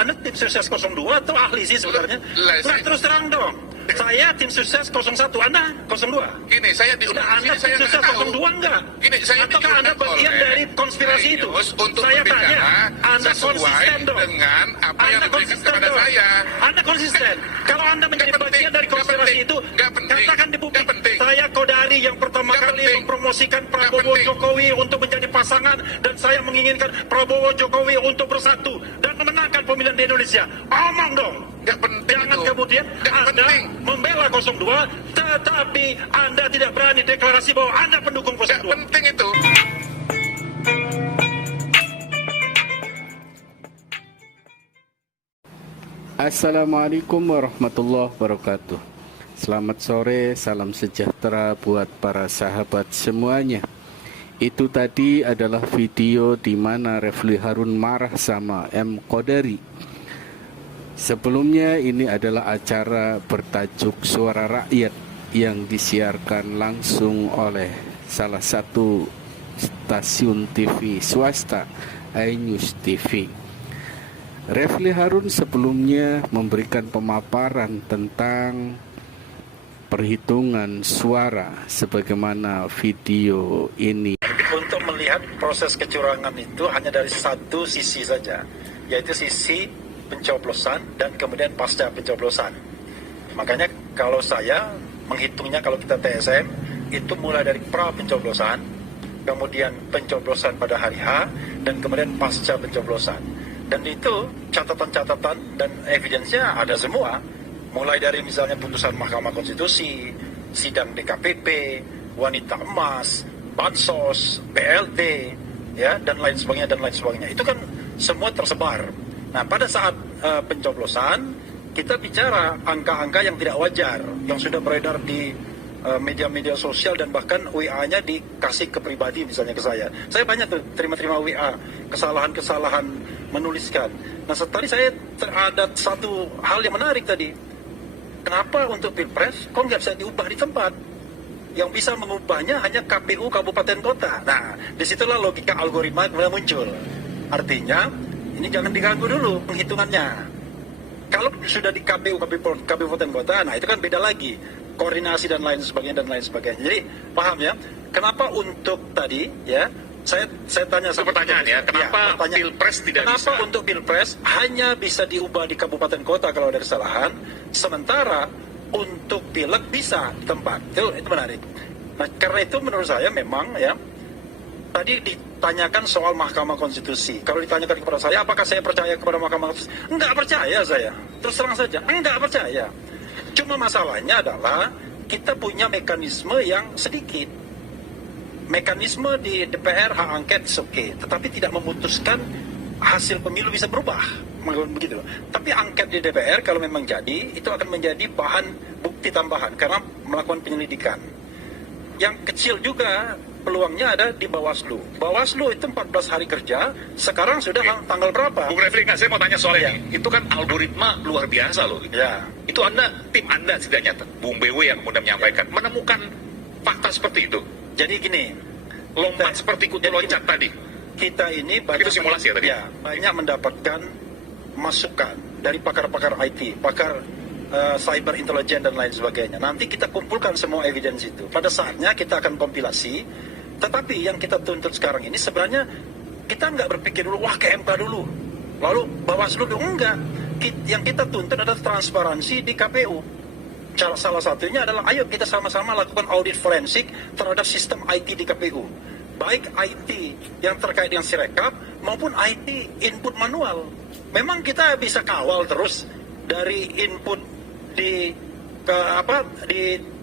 Anda tim sukses 02 atau ahli sih sebenarnya? Nah, terus terang dong. Saya tim sukses 01, Anda 02. Gini, saya diundang Nah, Anda tim sukses 02 enggak? Gini, saya ataukah Anda bagian dari konspirasi itu? Untuk Saya tanya, Anda konsisten dong. Dengan apa yang diberikan kepada dong. saya. Anda konsisten. Kalau Anda menjadi bagian dari konspirasi itu, katakan di publik. Saya Kodari yang pertama kali mempromosikan Prabowo Jokowi untuk menjadi pasangan, dan saya menginginkan Prabowo Jokowi untuk bersatu dan memenangkan pemilihan di Indonesia. Omong dong. Gak penting. Jangan itu. kemudian Anda membela 02, tetapi Anda tidak berani deklarasi bahwa Anda pendukung 02. Gak penting itu. Assalamualaikum warahmatullahi wabarakatuh. Selamat sore, salam sejahtera buat para sahabat semuanya. Itu tadi adalah video di mana Refli Harun marah sama M. Kodari. Sebelumnya ini adalah acara bertajuk Suara Rakyat yang disiarkan langsung oleh salah satu stasiun TV swasta, iNews TV. Refli Harun sebelumnya memberikan pemaparan tentang perhitungan suara sebagaimana video ini. Untuk melihat proses kecurangan itu hanya dari satu sisi saja, yaitu sisi pencoblosan dan kemudian pasca pencoblosan. Makanya kalau saya menghitungnya, kalau kita TSM itu mulai dari pra pencoblosan, kemudian pencoblosan pada hari H, dan kemudian pasca pencoblosan. Dan itu catatan-catatan dan evidence-nya ada semua. Mulai dari misalnya putusan Mahkamah Konstitusi, sidang DKPP, wanita emas, bansos, BLT, ya, dan lain sebagainya. Itu kan semua tersebar. Nah, pada saat pencoblosan, kita bicara angka-angka yang tidak wajar, yang sudah beredar di media-media sosial, dan bahkan WA-nya dikasih ke pribadi misalnya ke saya. Saya banyak tuh terima-terima WA, kesalahan-kesalahan menuliskan. Nah, tadi saya ada satu hal yang menarik tadi. Kenapa untuk Pilpres kok nggak bisa diubah di tempat? Yang bisa mengubahnya hanya KPU kabupaten kota. Nah, disitulah logika algoritma kemudian muncul. Artinya, ini jangan diganggu dulu penghitungannya. Kalau sudah di KPU kabupaten kota, nah itu kan beda lagi. Koordinasi dan lain sebagainya. Jadi, paham ya? Kenapa untuk tadi, ya, saya tanya Itu pertanyaan ya, kenapa Pilpres tidak kenapa bisa? Kenapa untuk Pilpres hanya bisa diubah di kabupaten kota kalau ada kesalahan, sementara untuk Pileg bisa di tempat. Itu menarik. Nah, karena itu menurut saya memang ya, tadi ditanyakan soal Mahkamah Konstitusi. Kalau ditanyakan kepada saya, apakah saya percaya kepada Mahkamah Konstitusi? Enggak percaya saya. Terus terang saja, enggak percaya. Cuma masalahnya adalah kita punya mekanisme yang sedikit. Mekanisme di DPR hak angket oke, tetapi tidak memutuskan hasil pemilu bisa berubah. Begitu. Tapi angket di DPR kalau memang jadi, itu akan menjadi bahan bukti tambahan karena melakukan penyelidikan. Yang kecil juga peluangnya ada di Bawaslu. Bawaslu itu 14 hari kerja, sekarang sudah tanggal berapa? Bung Refli, saya mau tanya soal ini. Itu kan algoritma luar biasa loh. Ya. Itu tim Anda setidaknya, Bung BW yang kemudian menyampaikan, menemukan fakta seperti itu. Jadi gini, lompat seperti kutu loncat tadi. Kita ini banyak, itu simulasi ya tadi? Ya, banyak mendapatkan masukan dari pakar-pakar IT, pakar cyber intelligence dan lain sebagainya. Nanti kita kumpulkan semua evidence itu. Pada saatnya kita akan kompilasi. Tetapi yang kita tuntut sekarang ini sebenarnya kita nggak berpikir dulu, wah ke MK dulu, lalu Bawaslu dulu, enggak. Yang kita tuntut adalah transparansi di KPU. Salah satunya adalah ayo kita sama-sama lakukan audit forensik terhadap sistem IT di KPU. Baik IT yang terkait dengan Sirekap maupun IT input manual. Memang kita bisa kawal terus dari input di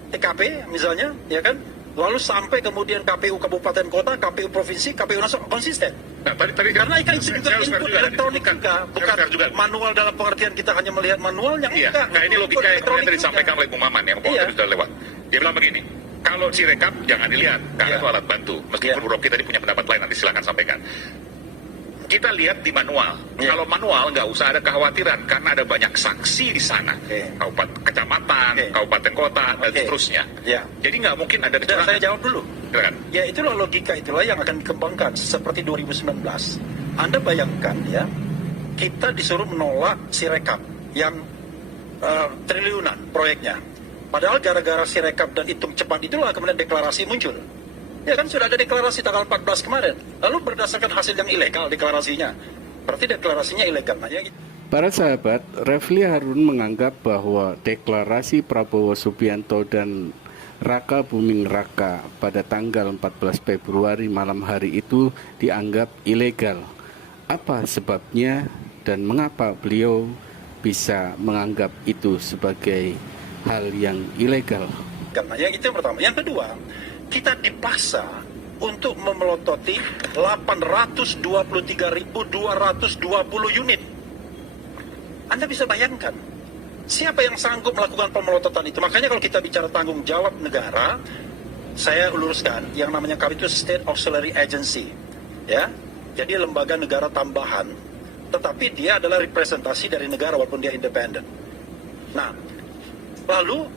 TKP misalnya, ya kan? Lalu sampai kemudian KPU kabupaten kota, KPU provinsi, KPU nasional konsisten. Nah, tadi karena ikan itu input elektronik juga, bukan manual dalam pengertian kita hanya melihat manualnya. Iya. Enggak. Nah, ini logika yang kemudian disampaikan oleh Bung Maman yang tadi sudah lewat. Dia bilang begini, kalau Sirekap jangan dilihat karena itu alat bantu. Meskipun Bung Rocky tadi punya pendapat lain, nanti silakan sampaikan. Kita lihat di manual. Kalau manual nggak usah ada kekhawatiran karena ada banyak saksi di sana, kabupaten, kecamatan, kabupaten kota dan seterusnya. Jadi nggak mungkin ada kecurangan. Saya jawab dulu. Kan? Ya itulah logika itulah yang akan dikembangkan seperti 2019. Anda bayangkan ya, kita disuruh menolak Sirekap yang triliunan proyeknya. Padahal gara-gara Sirekap dan hitung cepat itulah kemudian deklarasi muncul. Ya kan sudah ada deklarasi tanggal 14 kemarin. Lalu berdasarkan hasil yang ilegal deklarasinya. Berarti deklarasinya ilegal. Nah, ya gitu. Para sahabat, Refli Harun menganggap bahwa deklarasi Prabowo Subianto dan Raka Buming Raka pada tanggal 14 Februari malam hari itu dianggap ilegal. Apa sebabnya dan mengapa beliau bisa menganggap itu sebagai hal yang ilegal? Karena yang itu yang pertama. Yang kedua, kita dipaksa untuk memelototi 823.220 unit. Anda bisa bayangkan, siapa yang sanggup melakukan pemelototan itu? Makanya kalau kita bicara tanggung jawab negara, saya luruskan, yang namanya kami itu State Auxiliary Agency. Ya, jadi lembaga negara tambahan. Tetapi dia adalah representasi dari negara walaupun dia independen. Nah, lalu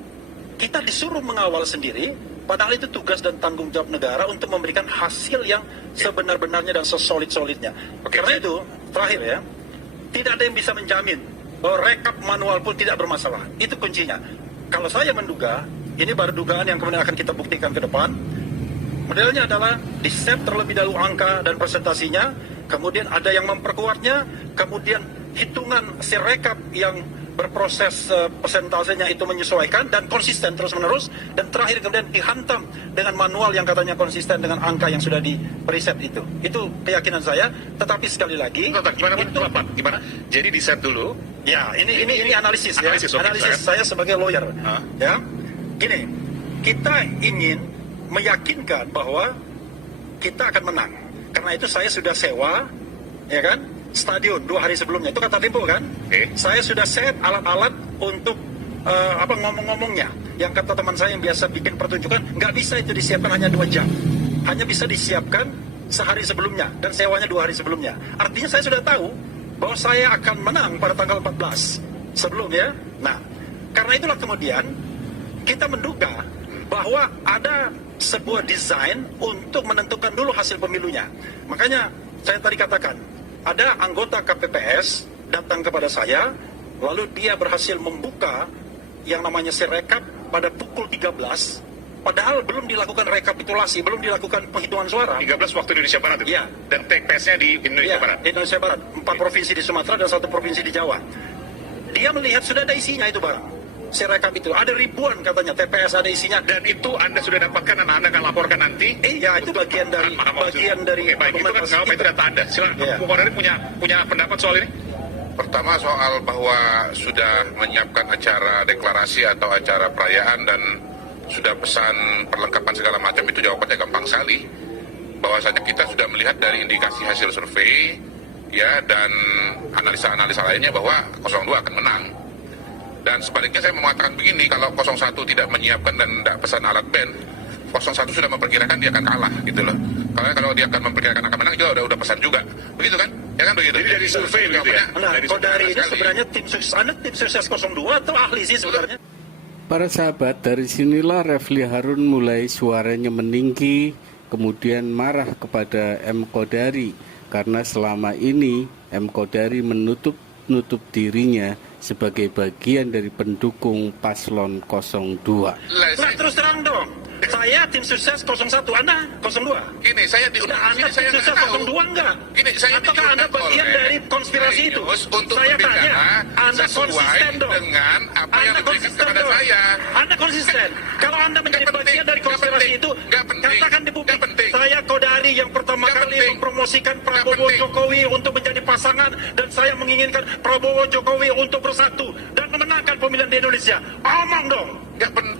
kita disuruh mengawal sendiri, padahal itu tugas dan tanggung jawab negara untuk memberikan hasil yang sebenar-benarnya dan sesolid-solidnya. Karena itu, terakhir ya, tidak ada yang bisa menjamin bahwa rekap manual pun tidak bermasalah. Itu kuncinya. Kalau saya menduga, ini baru dugaan yang kemudian akan kita buktikan ke depan. Modelnya adalah di-set terlebih dahulu angka dan presentasinya, kemudian ada yang memperkuatnya, kemudian hitungan Sirekap yang berproses persentasenya itu menyesuaikan dan konsisten terus-menerus, dan terakhir kemudian dihantam dengan manual yang katanya konsisten dengan angka yang sudah di preset itu. Itu keyakinan saya, tetapi sekali lagi Gimana? Jadi di set dulu. Ya, ini analisis ya. Analisis, okay, Analisis saya sebagai lawyer. Ya. Gini, kita ingin meyakinkan bahwa kita akan menang. Karena itu saya sudah sewa, ya kan, stadion 2 hari sebelumnya. Itu kata Tempo kan. Saya sudah set alat-alat untuk ngomong-ngomongnya. Yang kata teman saya yang biasa bikin pertunjukan, nggak bisa itu disiapkan hanya 2 jam. Hanya bisa disiapkan sehari sebelumnya dan sewanya 2 hari sebelumnya. Artinya saya sudah tahu bahwa saya akan menang pada tanggal 14 sebelumnya. Nah, karena itulah kemudian kita menduga bahwa ada sebuah desain untuk menentukan dulu hasil pemilunya. Makanya saya tadi katakan, ada anggota KPPS datang kepada saya, lalu dia berhasil membuka yang namanya Sirekap pada pukul 13, padahal belum dilakukan rekapitulasi, belum dilakukan penghitungan suara. 13 waktu Indonesia Barat itu? Iya. Dan TPS-nya di Indonesia Barat? Indonesia Barat. 4 provinsi di Sumatera dan 1 provinsi di Jawa. Dia melihat sudah ada isinya itu barang. Sirekap itu ada ribuan katanya TPS ada isinya. Dan itu Anda sudah dapatkan dan Anda akan laporkan nanti? Iya, itu bagian dari Oke, baik, itu kan itu data Anda. Silakan, Pak Kodari punya pendapat soal ini? Pertama soal bahwa sudah menyiapkan acara deklarasi atau acara perayaan dan sudah pesan perlengkapan segala macam, itu jawabannya gampang sekali. Bahwasanya kita sudah melihat dari indikasi hasil survei ya dan analisa-analisa lainnya bahwa 02 akan menang. Dan sebaliknya saya mengatakan begini, kalau 01 tidak menyiapkan dan tidak pesan alat band, 01 sudah memperkirakan dia akan kalah gitu loh. Kalau dia akan memperkirakan akan menang juga udah pesan juga. Begitu kan? Ya kan begitu. Jadi dari survei begitu ya. Nah, Kodari ini sebenarnya tim sukses 02 atau ahli sih sebenarnya? Para sahabat, dari sinilah Refli Harun mulai suaranya meninggi, kemudian marah kepada M. Kodari karena selama ini M. Kodari menutup dirinya sebagai bagian dari pendukung paslon 02. Nah, terus terang dong. Saya tim sukses 01, Anda 02. Gini, saya diundang Anda tim sukses 02 enggak? Gini, saya apakah Anda bagian dari konspirasi itu? Untuk Saya tanya, berbicara Anda konsisten dong. dengan apa yang diberikan kepada saya. Anda konsisten. Kalau Anda menjadi bagian dari konspirasi itu, katakan di publik. Saya Kodari yang pertama kali mempromosikan Prabowo Jokowi untuk menjadi pasangan, dan saya menginginkan Prabowo Jokowi untuk bersatu dan memenangkan pemilihan di Indonesia. Omong dong.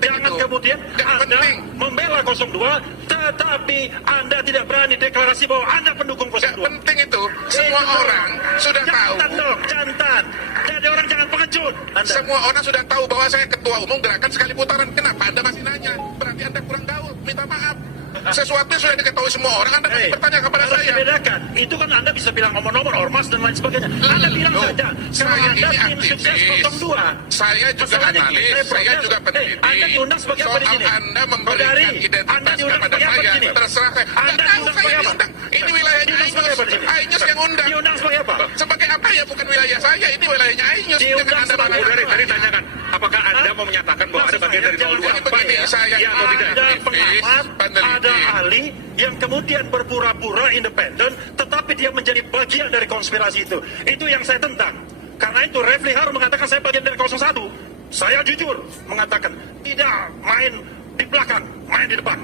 Jangan kemudian Anda membela 02, tetapi Anda tidak berani deklarasi bahwa Anda pendukung 02. Yang penting itu, semua orang sudah tahu. Jantan dong, jantan. Jadi orang jangan pengecut. Semua orang sudah tahu bahwa saya ketua umum gerakan sekali putaran. Kenapa Anda masih nanya? Berarti Anda kurang gaul. Minta maaf. Sesuatu yang sudah diketahui semua orang, Anda masih bertanya kepada saya. Bedakan. Itu kan Anda bisa bilang nomor-nomor, ormas dan lain sebagainya. Anda bilang saja, saya Anda ini tim sukses 02. Saya juga analis, saya juga peneliti. Anda diundang sebagai apa di sini? Anda memberikan identitas kepada saya, terserah saya. Anda diundang sebagai apa? ini wilayahnya Ainyus yang undang. Diundang sebagai apa? Sebagai apa ya? Bukan wilayah saya, ini wilayahnya Ainyus. Diundang Jangan Anda sebagai malah- Dari tadi tanyakan, apakah Anda mau menyatakan bahwa ada bagian dari 02? Jadi begini, saya Iya atau tidak? Ada pengamat, peneliti. ada ahli yang kemudian berpura-pura independen, tetapi dia menjadi bagian dari konspirasi itu. Itu yang saya tentang. Karena itu Refli Harun mengatakan saya bagian dari 01. Saya jujur mengatakan tidak main di belakang, main di depan.